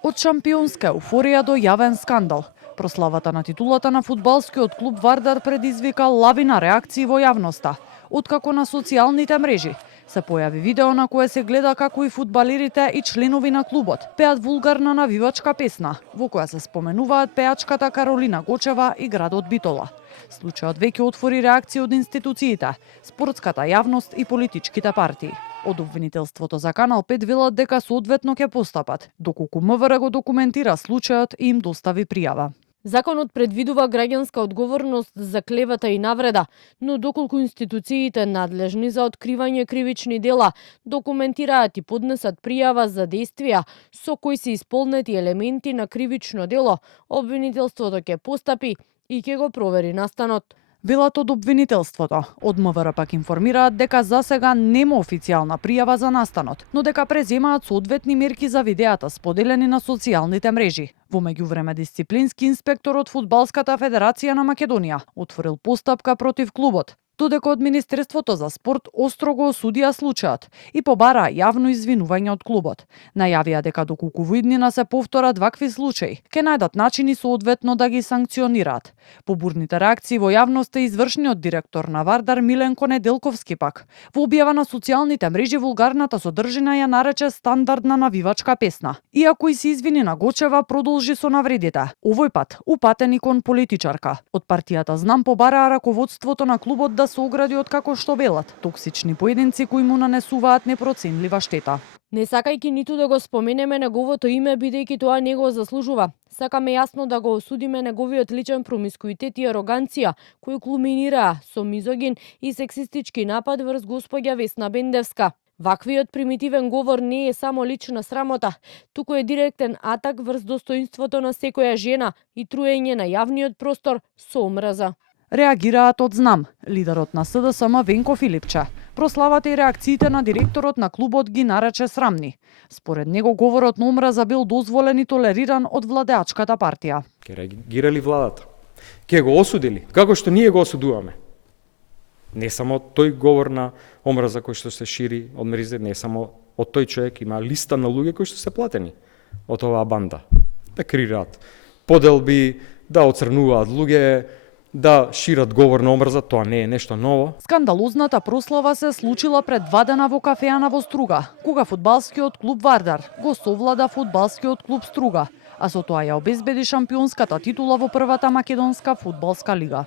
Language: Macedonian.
Од шампионска еуфорија до јавен скандал. Прославата на титулата на фудбалскиот клуб Вардар предизвика лавина реакции во јавноста, откако на социјалните мрежи се појави видео на кое се гледа како и фудбалерите и членови на клубот пеат вулгарна навивачка песна, во која се споменуваат пеачката Каролина Гочева и градот Битола. Случајот веќе отвори реакции од институциите, спортската јавност и политичките партии. Од обвинителството за Канал 5 велат дека соодветно ќе постапат, доколку МВР го документира случајот и им достави пријава. Законот предвидува граѓанска одговорност за клевета и навреда, но доколку институциите надлежни за откривање кривични дела документираат и поднесат пријава за действија со кои се исполнети елементи на кривично дело, обвинителството ќе постапи и ќе го провери настанот. Велат од обвинителството. Од МВР пак информираат дека за сега нема официјална пријава за настанот, но дека преземаат соодветни мерки за видеата споделени на социјалните мрежи. Во меѓувреме дисциплински инспектор од Фудбалската федерација на Македонија отворил постапка против клубот, додека од Министерството за спорт остро го осудија случајот и побараа јавно извинување од клубот. Најавија дека доколку во иднина се повторат вакви случаи, ќе најдат начини соодветно да ги санкционираат. По бурните реакции во јавноста извршниот директор на Вардар Миленко Неделковски пак во објава на социјалните мрежи вулгарната содржина ја нарече стандардна навивачка песна. Иако и се извини на Гочева, продолжи со навредите. Овој пат упатени кон политичарка. Од партијата Знам побараа раководството на клубот да се огради од, како што велат, токсични поединци кои му нанесуваат непроценлива штета. Не сакајќи ниту да го споменеме неговото име, бидејќи тоа не го заслужува. Сакаме јасно да го осудиме неговиот личен промискуитет и ароганција, кои кулминираа со мизогин и сексистички напад врз госпоѓа Весна Бендевска. Ваквиот примитивен говор не е само лична срамота, туку е директен атак врз достоинството на секоја жена и труење на јавниот простор со омраза. Реагираат од Знам, лидерот на СДСМ Венко Филипче. Прославата и реакциите на директорот на клубот ги нарече срамни. Според него говорот на омраза бил дозволен и толериран од владеачката партија. Ке реагирали владата. Ке го осудили, како што ние го осудуваме. Не само тој говор на омраза кој што се шири од мрзе, не само од тој човек, има листа на луѓе кои што се платени од оваа банда. Да креираат поделби, да оцрнуваат луѓе, да шират говор на омрза, тоа не е нешто ново. Скандалозната прослава се случила пред 2 дена во кафеана во Струга, кога фудбалскиот клуб Вардар го совлада фудбалскиот клуб Струга, а со тоа ја обезбеди шампионската титула во првата македонска фудбалска лига.